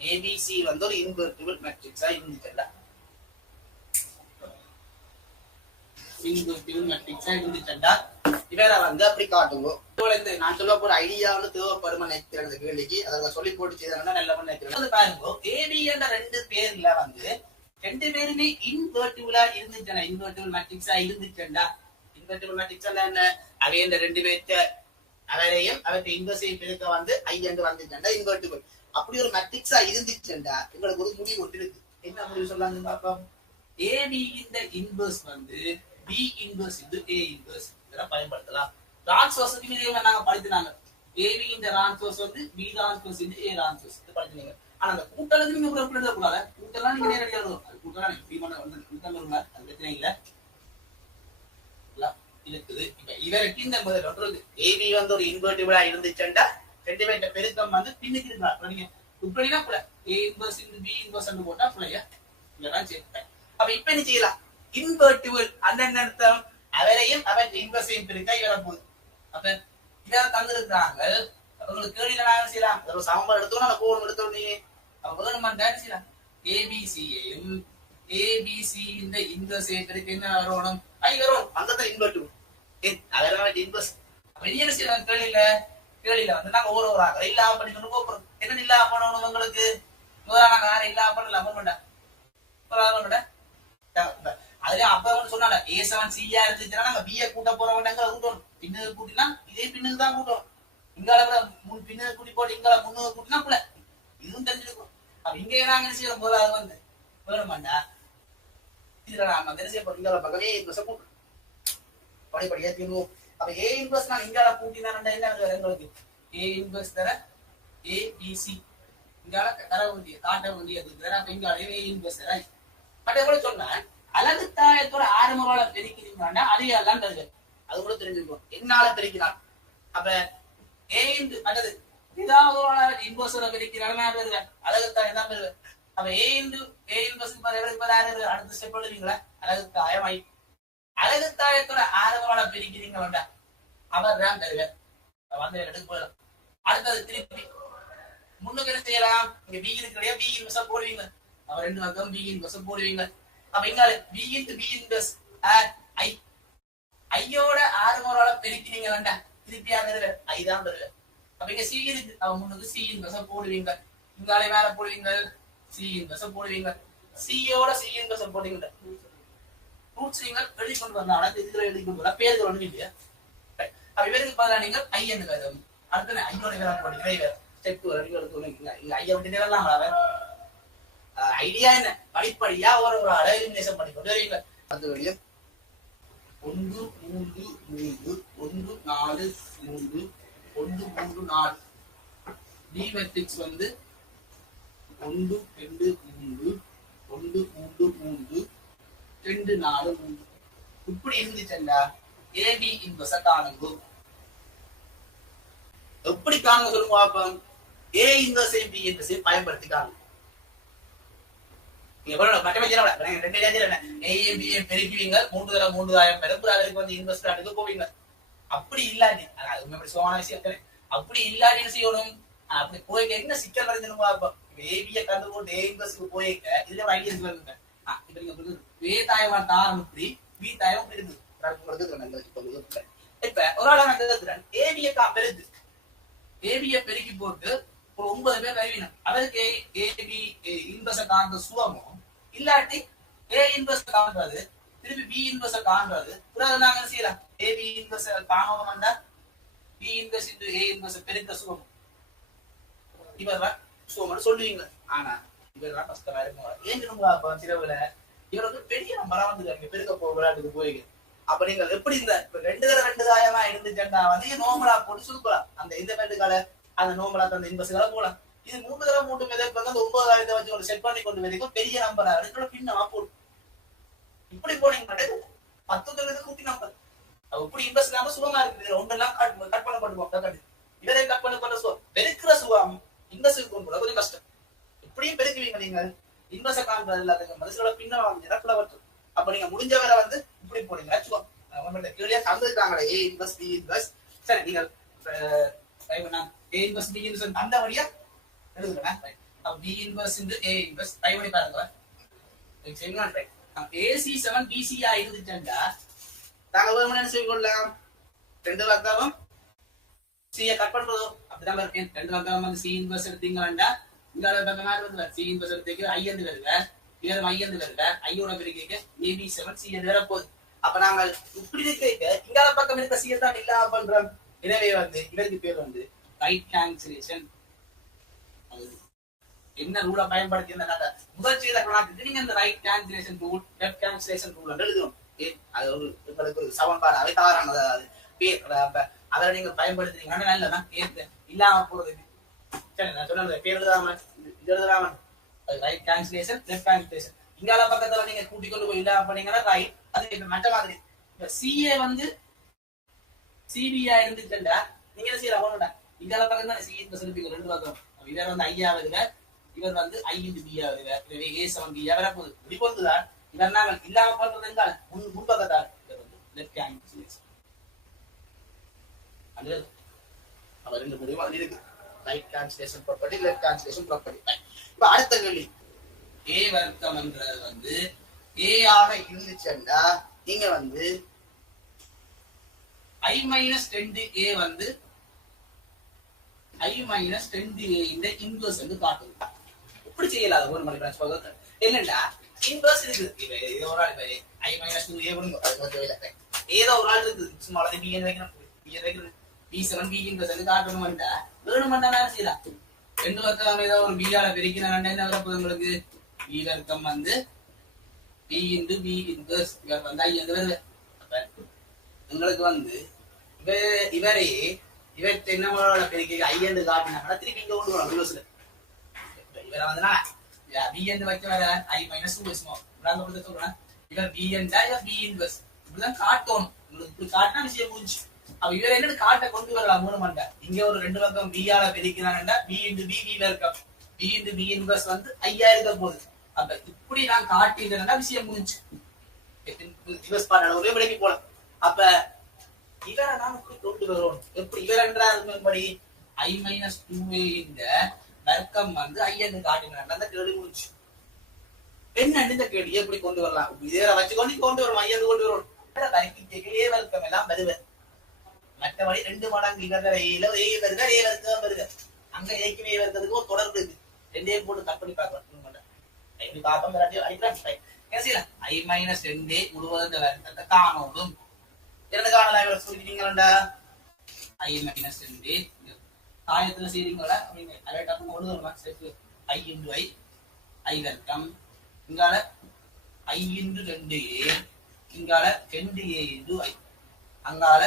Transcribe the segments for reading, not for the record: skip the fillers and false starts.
ABC வந்து ஒரு invertible மேட்ரிக்ஸா இருந்துச்சுல்ல, இன்வெர்டிபிள் மேட்ரிக்ஸா இருந்துச்சுண்டா இவரை வந்து அப்படி காட்டுங்க. நான் சொல்ல போற ஐடியா வந்து தேவைப்படுமா நினைக்கிறேன் கேள்விக்கு, அதை சொல்லி போட்டு செய்தாங்கன்னா நல்ல நினைக்கிறேன். பாருங்க, ஏபி என்ற ரெண்டு பேர்ல வந்து ரெண்டு பேருமே இன்வெர்டிபிளா இருந்துச்சுன்னா, இன்வெர்டிபிள் மேட்ரிக்ஸா இருந்துச்சுண்டா, இன்வெர்டிபிள் மேட்ரிக்ஸ் என்ன, அவை இந்த ரெண்டு பேர்த்த அவரையும் அவற்றை இன்வெர்ஸையும் பெருக்க வந்து ஐ என்று வந்துச்சுண்டா இன்வெர்டிபிள். அப்படி ஒரு மேட்ரிக்ஸா இருந்துச்சுண்டா எங்களுக்கு ஒரு முடிவு ஒன்று இருக்கு. என்ன முடிவு சொல்லாங்க பாப்போம். ஏபி இந்த இன்வெர்ஸ் வந்து பி இன்வெர்ஸ் இது ஏ இன்வெர்ஸ் இதெல்லாம் பயன்படுத்தலாம். டிரான்ஸ்வர்ஸுக்கு இதே நாங்க படித்துனாங்க. ஏபி இந்த டிரான்ஸ்வர்ஸ் வந்து பி டிரான்ஸ்வர்ஸ் இது ஏ டிரான்ஸ்வர்ஸ் இது படித்துனீங்க. ஆனா அந்த கூட்டலுக்கு நீங்க ஒரு எழுத கூடாது. கூட்டலாம் நீங்க நேரடியாக எழுதணும். அது கூட்டலாம் நீங்க ஃப்ரீ பண்ண வந்து கூட்டம் வருங்க, அது பிரச்சனை இல்ல இருக்குது. இப்ப இவருக்கு இந்த முதல் ஒன்று ஏபி வந்து ஒரு இன்வெர்டிபிளா இருந்துச்சுண்டா ரெண்டு பேர்ட்ட பெருக்கம் வந்து பின்னுக்கு இருந்தா நீங்க இப்படினா கூட ஏ இன்வெர்ஸ் இந்த பி இன்வெர்ஸ் போட்டா பிள்ளையா இதெல்லாம் சேர்ப்பேன். அப்ப இப்ப என்ன செய்யலாம், இன்வெர்டிபிள் அந்த அர்த்தம் அவரையும் அவர் இன்வெர்ஸையும் பிரிக்க இவர போகுது. அப்ப இவர தந்திருக்கிறாங்க, உங்களுக்கு கேள்வியில நான் செய்யலாம் ஒரு சமன்பாடு எடுத்தோம் அந்த கோணம் எடுத்தோம். அப்ப வேணுமான்னு என்ன செய்யலாம், ஏபிசியையும் ஏபிசி இந்த இன்வெர்ஸை பிரிக்க என்ன வரணும், ஐ வரும் அங்கதான் இன்வெர்டிபிள் அவரை இன்வெர்ஸ். வெளியே செய்யலாம் கேள்வியில வந்து நாங்க ஒரு ஆக இல்லாம பண்ணிக்கணும் போறோம். என்ன இல்லாம பண்ணணும் உங்களுக்கு முதலாக வேற இல்லாம பண்ணல அதுல அப்ப சொன்னாங்க A7 C இருந்துச்சுன்னா நாங்க B கூட்ட போறவங்க கூட்டணும். பின்னுக்கு கூட்டினா இதே பின்னுக்கு தான் கூட்டணும். இங்கால பின்னுக்கு கூட்டி போட்டு இங்கால முன்னுக்கு கூட்டினா புள்ள இதுவும் தெரிஞ்சிருக்கும். அப்ப இங்க நாங்க செய்யறோம் போது அது வந்து வேணுமாண்டா இதுல நாம என்ன செய்ய போறோம், இங்கால பக்கமே கூட்டணும் படிப்படியா தீர்வோம். அப்ப ஏ இன்வெர்ஸ் நான் இங்கால கூட்டினா என்ன எங்களுக்கு ஏ இன்வெர்ஸ் தர ஏபிசி இங்கால தர வேண்டிய காட்ட வேண்டியது தர. அப்ப இங்கால ஏ இன்வெர்ஸ் தர பட் எவ்வளவு சொன்னா அலகு தாயத்தோட ஆரம்பவாள பெருக்கிறீங்கன்னா அதையெல்லாம் தருது. அது கூட தெரிஞ்சுக்கணும் என்னால பெருக்கிறான். அப்ப ஏ அல்லது ஏதாவது இன்வெர்ஸோட பெருக்கிறாங்கன்னா அலகு தாயம் தான் பெறுவேன். அப்ப ஏ இன்வெர்ஸ் அடுத்த ஸ்டெப் எழுதுவீங்களா, அலகு தாயம் ஐ அலகு தாயத்தோட ஆரம்பவாள பெருக்கிறீங்க வேண்டாம் அவர் தான் தருவேன். வந்து எடுக்க போயிடும். அடுத்தது திருப்பி முன்னுக்கு என்ன செய்யலாம், இங்க பி இருக்கிறையா பி இன்வெர்ஸா போடுவீங்க, அவர் ரெண்டு பக்கம் பி இன்வெர்ஸ் போடுவீங்க. அப்ப இங்க பி இன்வெர்ஸ் ஐ ஐயோட ஆறுமுறை பெருக்கினீங்க வேண்டாம் திருப்பி ஆகுது ஐ தான் வருவேன். அப்ப இங்க சி இருக்கு, அவன் முன்னுக்கு சி இன்வெர்ஸ் போடுவீங்க, இங்காலே மேல போடுவீங்க சி இன்வெர்ஸ் போடுவீங்க, சியோட சி இன்வெர்ஸ் போடுவீங்க. ரூட்ஸ் நீங்க எழுதி கொண்டு வந்தாலும் இதுல எழுதி கொண்டு வர பேர்கள் ஒண்ணு இல்லையா. அப்ப இவருக்கு பதிலாக நீங்கள் ஐ என்று கருதும். அடுத்த ஐயோட வேலை போடுவீங்க ஸ்டெப் இங்க ஐயா விட்டு வரலாம். ஐடியா என்ன, படிப்படியா ஒரு அலைநேசம் பண்ணி கொண்டு வரீங்க. அது வழியா 1 3 3 1 4 3 1 3 4 டி மேட்ரிக்ஸ் வந்து 1 2 3 1 3 3 2 4 3 இப்படி இருந்துச்சுன்னா ஏபி இன்வெர்ஸ காணுங்க. எப்படி காணுங்க சொல்லுங்க பாப்போம். ஏ இன்வெர்ஸ் பி இன்வெர்ஸ் பயன்படுத்தி காணுங்க. பெருக்குவீங்க 3 தடவை 3000 பெருப்புறாருக்கு வந்து இன்வெஸ்ட் எடுக்க போவீங்க. அப்படி இல்லாட்டி சோமான விஷயம் அப்படி இல்லாட்டி என்ன செய்யணும், அப்படி போய் என்ன சிக்கல் வருதுன்னு ஏபிய கண்டு போட்டு ஏ இன்வெஸ்ட்க்கு போயிருக்க இதுல ஐடியா வருங்க. இப்ப நீங்க ஏ தாயம் தாரம் இப்படி பி தாயம் பெருது இப்ப ஒரு ஆள நான் கேட்கிறேன் ஏபிய பெருது ஏபிய பெருக்கி போட்டு ஒரு 9 பேர் அறிவினம் அவருக்கு ஏபி இன்வெஸ்ட் காண்ற சுவமும் இல்லாட்டி ஏ இன்வெஸ்ட் காண்றது திருப்பி பி இன்வெஸ்ட் காண்றது நாங்க செய்யலாம். ஏபி இன்வெஸ்ட் காணோம்னா B invest into A invest பெருக்க சுவம் இவர் சுவம் சொல்லுவீங்க. ஆனா இவர் கஷ்டமா இருக்கும். ஏன் சிறவுல இவருக்கு பெரிய நம்பரா வந்து பெருக்க போகிறாருக்கு போயிங்க. அப்ப நீங்க எப்படி இந்த 2 தாயமா இருந்துச்சா வந்து நோமலா போட்டு சுருக்கலாம். அந்த இந்த பேண்டுக்கால அந்த நோமலா அந்த இன்வெஸ்ட்கால போலாம். இது 3 தடவை 3 மெதற்கு வந்து 9000 வச்சு ஒரு செட் பண்ணி கொண்டு வரைக்கும் பெரிய நம்பரா இருக்கிற பின்னமா போடும். இப்படி போனீங்க 10 தடவை கூட்டி நம்பர் இப்படி இன்வெஸ்ட் இல்லாம சுகமா இருக்குது. ஒன்றெல்லாம் கட் பண்ணப்பட்டுவோம். இதே கட் பண்ணப்பட்ட சுகம் பெருக்கிற சுகம் இன்வெஸ்ட் கொண்டு போட கொஞ்சம் கஷ்டம். இப்படியும் பெருக்குவீங்க நீங்க இன்வெஸ்ட் காண்றது இல்லாத மனசுல பின்ன நிரப்புல வரும். அப்ப நீங்க முடிஞ்சவரை வந்து இப்படி போடுங்க. கேள்வியா தந்துருக்காங்களே ஏ இன்வெஸ்ட் பி இன்வெஸ்ட் சரி நீங்க ஏ இன்வெஸ்ட் பி இன்வெஸ்ட் அந்த வழியா எழுதுறேன். B inverse into A inverse try பண்ணி பாருங்க. சரிங்களா? AC7 BC ஆ இருந்துச்சுன்னா நாங்க வேணும்னா என்ன செய்யலாம்? ரெண்டு பக்கமும் C கட் பண்றதோ அப்படிதான் இருக்கு. ரெண்டு பக்கம் வந்து C இன்வெர்ஸ் எடுத்தீங்கன்னா இங்க பக்கம் வருது C இன்வெர்ஸ் எடுத்தீங்க I வந்து வருது. இங்க I வந்து வருது. I ஓட பிரிக்க AB7 C வந்து வர போகுது. அப்ப நாங்க இப்படி இருக்க இங்க பக்கம் இருக்க C தான் இல்ல பண்றோம். எனவே வந்து இதற்கு பேர் வந்து ரைட் ட்ரான்ஸ்லேஷன். என்ன ரூலை பயன்படுத்தி முதல் செய்த கணக்கு நீங்க இந்த right translation rule left translation rule எழுதணும். அது ஒரு உங்களுக்கு ஒரு சமன்பாடு அவை தவறானது. அது பேர் அதை நீங்க பயன்படுத்துறீங்கன்னா நல்லதான். இல்லாம போறதுக்கு சரி நான் சொன்ன பேர் எழுதாம ரைட் ட்ரான்ஸ்லேஷன் லெஃப்ட் ட்ரான்ஸ்லேஷன் இங்கால பக்கத்துல நீங்க கூட்டி கொண்டு போய் இல்லாம பண்ணீங்கன்னா ரைட். அது மற்ற மாதிரி சிஏ வந்து சிபிஆ இருந்துச்சுண்டா நீங்க என்ன செய்யலாம்? இங்கால பக்கம் தான் சி சொல்லிப்பீங்க ரெண்டு பக்கம். இவர் வந்து ஐயா வருக, இவர் வந்து ஐ இன்டு பியா வருக. எனவே A7 பியா வரப்போகுது. இப்படி பொறுத்துதான் இவர் நாங்கள் இல்லாம பண்றது என்றால் முன்பக்கத்தான் இவர் வந்து லெஃப்ட் ட்ரான்ஸ்லேஷன். அவர் ரெண்டு முடிவு அது இருக்கு. Right translation property left translation property. இப்ப அடுத்த கேள்வி A வர்க்கம் என்றது வந்து A ஆக இருந்துச்சுன்னா நீங்க வந்து I-10A வந்து I-10A இந்த இன்வெர்ஸ் வந்து காட்டுது. இப்படி செய்யலாம். ஒரு மணி பிரான்ச் என்னண்டா இன்வெர்ஸ் இருக்கு. இது ஒரு ஆள் பேரு I-2A விடுங்க. அது ஏதோ ஒரு ஆள் இருக்கு. சும்மா B வைக்கணும். B7 B இன்வெர்ஸ் வந்து காட்டணும்டா வேணும்னா செய்யலாம். ரெண்டு பக்கம் ஏதோ ஒரு B ஆல பிரிக்கணும். என்ன வரப்போகுது உங்களுக்கு? B வர்க்கம் வந்து B into B inverse இவர் வந்து I வந்து வருது. அப்ப உங்களுக்கு வந்து இவரே இவர்கிட்ட என்ன பெருக்கி I என்று காட்டினாங்கன்னா திருப்பி இங்க கொண்டு வரணும் ரிவர்ஸ்ல. இவரை வந்துனா B என்று வைக்க வர I-2 சொல்றேன். இவர் B என்றா இவர் B inverse இப்படிதான் காட்டணும். உங்களுக்கு இப்படி காட்டினா விஷயம் முடிஞ்சு. அப்ப இவர் என்ன காட்ட கொண்டு வரலாம் மூணு மண்டை. இங்க ஒரு ரெண்டு பக்கம் B ஆல பெருக்கிறான்டா B into B B வர்க்கம் B into B inverse வந்து ஐயா இருக்க போகுது. அப்ப இப்படி நான் காட்டினா விஷயம் முடிஞ்சு. ரிவர்ஸ் பண்ண ஒரே விலைக்கு போலாம். அப்ப இவரை நாம் இப்படி கொண்டு வருவோம். எப்படி இவர் என்றால் I-2A இந்த வர்க்கம் வந்து I என்று காட்டினா அந்த கேள்வி முடிஞ்சு. என்ன இந்த கேள்வி எப்படி கொண்டு வரலாம்? இதே வச்சுக்கொண்டு கொண்டு வரும் I என்று கொண்டு வரும். A வர்க்கம் எல்லாம் வருவேன். மற்றபடி ரெண்டு மடங்கு இவர்கள் A வருக A வர்க்கம் வருக. அங்க ஏற்கனவே A வர்க்கத்துக்கு ஒரு தொடர்பு இருக்கு. ரெண்டையும் போட்டு கட் பண்ணி பார்க்கலாம். இப்படி பார்ப்போம். I-10A முழுவதும் இந்த வர்க்கத்தை காணோடும். இரண்டு காணலாம் சொல்லிட்டீங்களா? I-10A காயத்துல செய்றீங்களா? அலர்ட்டாக ஒழுதுமா I into I வர்க்கம் இங்கால I into 2A இங்கால 2A into I அங்கால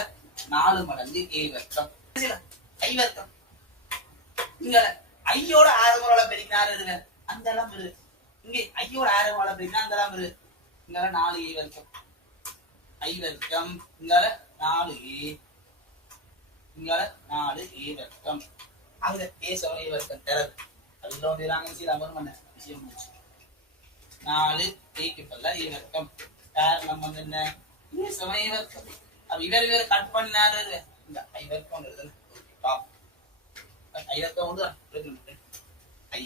4 மடங்கு A வர்க்கம் I வர்க்கம் இங்கால ஐயோட ஆரம்பரோட பெருக்கினாரு இருக்கு. அந்த எல்லாம் இருக்கு. இங்க ஐயோட ஆரம்பரோட பெருக்கினா அந்த எல்லாம் இருக்கு. இங்கால 4A வர்க்கம் I வர்க்கம் இங்கால 4A இங்கால 4A வர்க்கம் அங்க A7 A வர்க்கம் தரது. அதுல வந்து நாங்க சீரா பண்ண விஷயம் முடிச்சு 4A பல்ல A வர்க்கம் காரணம் வந்து என்ன? A7 A வர்க்கம். அப்ப இவர் கட் பண்ணாரு இந்த I வர்க்கம் பாப்போம். I வர்க்கம் வந்து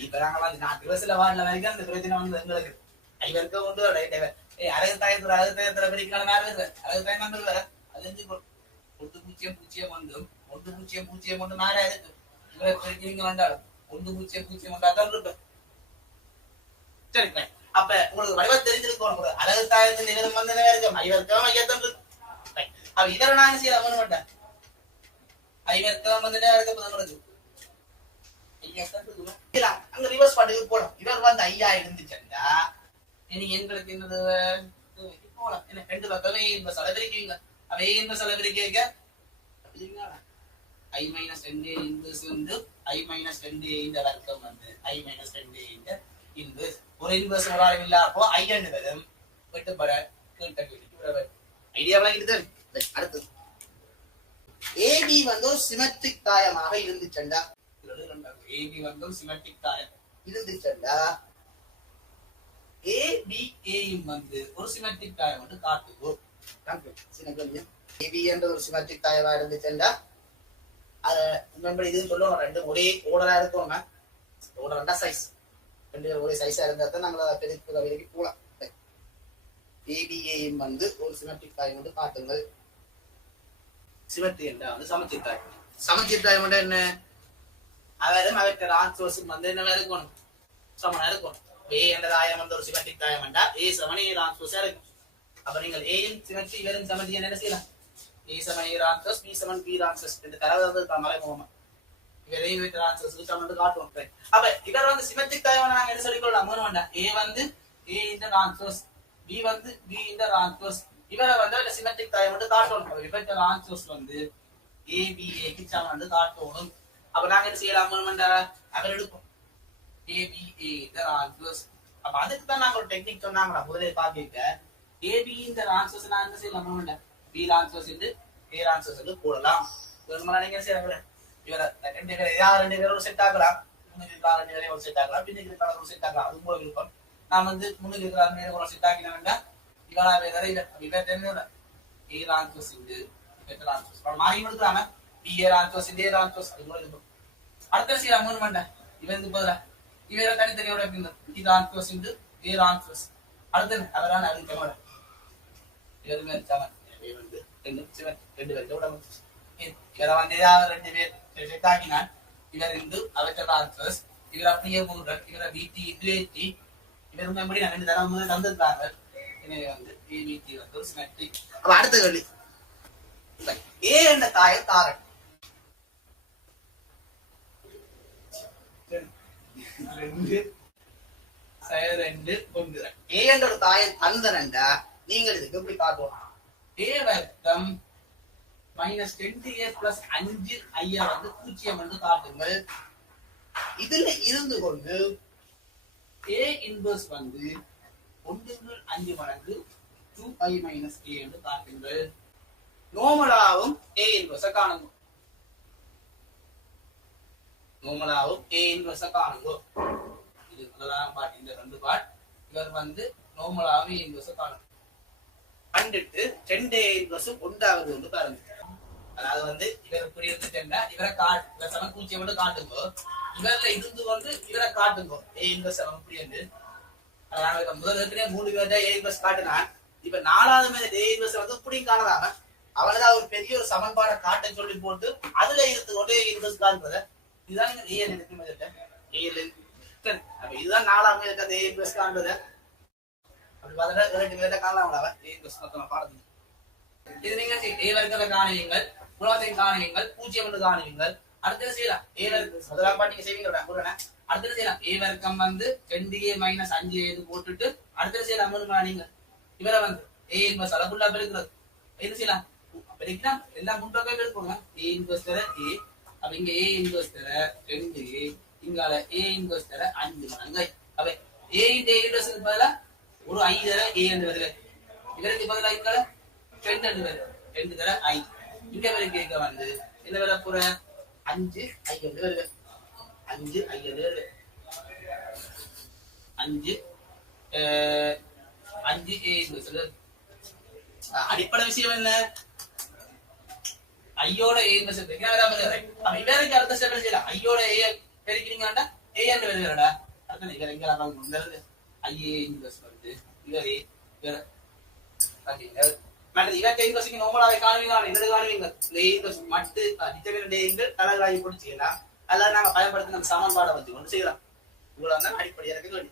இப்ப நாங்களாம் நான் ரிவர்ஸ்ல வாடல வரைக்கும் அந்த பிரச்சனை வந்து எங்களுக்கு I வர்க்கம் வந்து அழகுத்தாயத்துல பிரிக்கலாம். வேற இருக்கு அழகுத்தாயம் நம்பர் வேற அது 1 வந்து 1 வந்து மேல இருக்கு. இவரை பிரிக்கிறீங்க வந்தாலும் 1 வந்தாதான் இருக்கு. சரி அப்ப உங்களுக்கு வடிவ தெரிஞ்சிருக்கணும். அழகுத்தாயத்தின் நிலம் வந்து இருக்கும் I வர்க்கம் ஐயத்தான் இருக்கு. அப்ப இதர நான் செய்யல பண்ண மாட்டேன். I வர்க்கம் வந்து உங்களுக்கு அங்க ரிவர்ஸ் பாட்டுக்கு போடும். இவர் வந்து ஐயா இருந்துச்சுண்டா இனி எங்களுக்கு என்னது போலாம். என்ன ரெண்டு பக்கமே இந்த செலவரிக்குவீங்க. அவே இந்த செலவரிக்க I-10A இன்வெர்ஸ் வந்து I-10A இந்த வர்க்கம் வந்து I-10A இந்த இன்வெர்ஸ் ஒரு இன்வெர்ஸ் ஒரு ஆள் இல்ல. அப்போ I என்று வரும் வெட்டுப்பட கேட்ட ஐடியாவெல்லாம் இருக்குது. அடுத்தது AB வந்து ஒரு சிமெட்ரிக் தாயமாக இருந்துச்சுண்டா AB வந்து சிமெட்ரிக் தாயம் இருந்துச்சுண்டா ABAயும் வந்து ஒரு சிமெட்ரிக் தாயம் வந்து காட்டுவோம். AB என்ற ஒரு சிமெட்ரிக் தாயமா இருந்துச்சுண்டா அது இது சொல்லணும். ரெண்டு ஒரே ஓர்டரா இருக்கும். ஓர்டர் சைஸ் ரெண்டு பேரும் ஒரே சைஸா இருந்தா தான் நாங்கள் அதை பெருக்கி போகலாம். ஏபிஏயும் வந்து ஒரு சிமெட்ரிக் தாயம் வந்து காட்டுங்கள். சிமெட்ரி என்றா வந்து சமச்சீர் தாயம். சமச்சீர் தாயம் என்ன? அவரும் அவற்ற ஆன்சர்ஸும் வந்து என்ன இருக்கணும், சமனா இருக்கணும். ஏ என்ற தாயம் வந்து ஒரு சிமெட்ரிக் தாயம் என்றா ஏ சமன் ஏ ஆன்சர்ஸா இருக்கும். அப்ப நீங்கள் ஏயின் சிமெட்ரி இவரும் சமதி என்ன செய்யலாம்? ஏ சமன் ஏ ஆன்சர்ஸ், பி சமன் பி ஆன்சர்ஸ் என்று தரவு வந்து மலை போகணும். இவரையும் இவற்ற ஆன்சர்ஸ் சமன் காட்டுவோம். அப்ப இவர் வந்து சிமெட்ரிக் தாயம் நாங்க என்ன சொல்லிக்கொள்ளலாம்? வேண்டாம். ஏ வந்து ஏ இந்த ஆன்சர்ஸ், பி வந்து பி இந்த ஆன்சர்ஸ், இவரை வந்து சிமெட்ரிக் தாயம் வந்து காட்டணும். இவற்ற ஆன்சர்ஸ் வந்து ஏபிஏக்கு சமன் வந்து காட்டணும். அப்ப நாங்க என்ன செய்யலாம்? அவர் எடுப்போம் ஏபிஏ இந்த ஆன்சர்ஸ். அப்ப அதுக்கு தான் நாங்க ஒரு டெக்னிக் சொன்னாங்களா முதலே பாக்கிக்க. ஏபி இந்த ஆன்சர்ஸ் நான் என்ன செய்யலாம்? பி ஆன்சர்ஸ் இன்டு ஏ ஆன்சர்ஸ் வந்து போடலாம். நீங்க செய்யறாங்க இவர ரெண்டு பேர் யார் ரெண்டு பேரும் செட் ஆகலாம். முன்னுக்கு இருக்கிற ரெண்டு பேரையும் ஒரு செட் ஆகலாம், பின்னுக்கு இருக்கிற ஒரு செட் ஆகலாம். அது உங்க விருப்பம். நான் வந்து முன்னுக்கு இருக்கிற ரெண்டு பேரும் ஒரு செட் ஆகினா இவரா வேற இவர் தெரிஞ்ச ஏ ஆன்சர்ஸ் இன்டு பெட்டர் ஆன்சர்ஸ் மாறி கொடுக்குறாங்க. B A answers into A answers அது உங்க விருப்பம். அடுத்த செய்யலாம் மூணு இவருக்கு பதிலா இவர தனித்தனியோட இது ஆன்சர்ஸ் இன்டு ஏ ஆன்சர்ஸ். அடுத்து அவரான அறிவிக்க இவருமே சமன் வந்து ரெண்டு பேருக்கு உடம்பு இவரை வந்து ஏதாவது ரெண்டு பேர் செட் ஆக்கினான். இவர் இருந்து அவற்ற ஆன்சர்ஸ் இவர் அப்படியே போடுறார். இவரை பிடி இன்டு ஏடி இவர் எப்படி ரெண்டு தரம் முதல் தந்திருக்காங்க. எனவே வந்து ஏபிடி வந்து ஒரு சிமெட்ரிக். அப்ப அடுத்த கேள்வி, ஏ என்ற தாயம் தாரன் ஏ என்ற ஒரு தாயம் தந்தனண்டா நீங்கள் இதுக்கு எப்படி காட்டுவோம்? ஏ வர்க்கம் மைனஸ் 10a பிளஸ் 5i வந்து 0 என்று காட்டுங்கள். இதுல இருந்து கொண்டு a இன்வர்ஸ் வந்து 1/5 மடங்கு 2i மைனஸ் a என்று காட்டுங்கள். நோமலாவும் a இன்வர்ஸ காணுங்க. நோமலாவும் a இன்வர்ஸ காணுங்க. இது முதலாம் பார்ட். இந்த ரெண்டு பார்ட் இவர் வந்து நோமலாவும் a இன்வர்ஸ காணுங்க. கண்டுட்டு 10a இன்வர்ஸ் ஒன்றாவது வந்து பாருங்க. அதாவது வந்து இவர் புரியுதுன்னா இவரை காட்டு இவர் சமன் 0 மட்டும் காட்டுங்கோ. இவர்ல இருந்து வந்து இவரை காட்டுங்கோ ஏ இன்வர்ஸ் சமன் புரியுது. அதாவது முதல் ஏற்கனவே 3 பேர்ட்ட ஏ இன்வர்ஸ் காட்டினான். இப்ப 4வது மேல ஏ இன்வர்ஸ் வந்து இப்படியும் காணலாம அவனதான் ஒரு பெரிய ஒரு சமன்பாடை காட்ட சொல்லி போட்டு அதுல இருந்து கொண்டு ஏ இன்வர்ஸ் காட்டுறத இதுதான் நீங்க ஏ இருக்கு மேல ஏ அப்ப இதுதான் 4வது மேல ஏ இன்வர்ஸ் காட்டுறத அப்படி பார்த்தா ரெண்டு பேர்ட்ட காணலாம்ல ஏ இன்வர்ஸ் மொத்தமா பாடுது. இது நீங்க ஏ வர்க்கத்தை காணுவீங்கள், உலகத்தையும் காணுவீங்கள், 0 என்று காணுவீங்கள். அடுத்தது செய்யலாம் ஏ வர்க்கம் முதலாம் பாட்டு நீங்க செய்வீங்க. அடுத்தது செய்யலாம் ஏ வர்க்கம் வந்து 2a மைனஸ் 5a போட்டுட்டு அடுத்தது செய்யலாம் மூணு நீங்க இவரை வந்து ஏ இன்வர்ஸ் அளவுள்ள பெருக்கிறது. என்ன செய்யலாம்? பெருக்கலாம் எல்லாம் முன்னோக்கே பெருக்கோங்க. ஏ இன்வர்ஸ் தர ஏ, அப்ப இங்க ஏ இன்வர்ஸ் தர 2a, இங்கால ஏ இன்வர்ஸ் தர 5 மடங்கு. அப்ப ஏ இன்வர்ஸ்க்கு பதிலா ஒரு 5 தர ஏ என்று வருது. இதற்கு பதிலா இங்கால 2 என்று வருது. 2 தர 5. இங்க வரைக்கும் கேட்க வந்து என்ன வர போற 5 i என்று வருது. 5 i என்று வருது. 5 5a என்று அடிப்படை விஷயம் என்ன? ஐயோட ஏ இன்வர்ஸ் இருக்கு. அப்ப இவருக்கு அடுத்த ஸ்டெப் செய்யலாம். ஐயோட ஏ பெருக்கிறீங்கடா ஏ என்று வருதுடா. அடுத்து இவர் எங்க நம்ம முன்னது ஐஏ இன்வர்ஸ் வருது. இவரே இவர் பாத்தீங்க மேடம் இவற்றை இன்வர்ஸ்க்கு நார்மலாவே காணுவீங்க. என்னது காணுவீங்க? இந்த ஏ இன்வர்ஸ் மட்டு டிட்டர்மினன்ட் ஏங்க தலகளாகி போட்டு செய்யலாம். அல்லது நாங்க பயன்படுத்தின சமன்பாடை வச்சு கொண்டு செய்யலாம். இவ்வளவு தான் அடிப்படையா இருக்கு.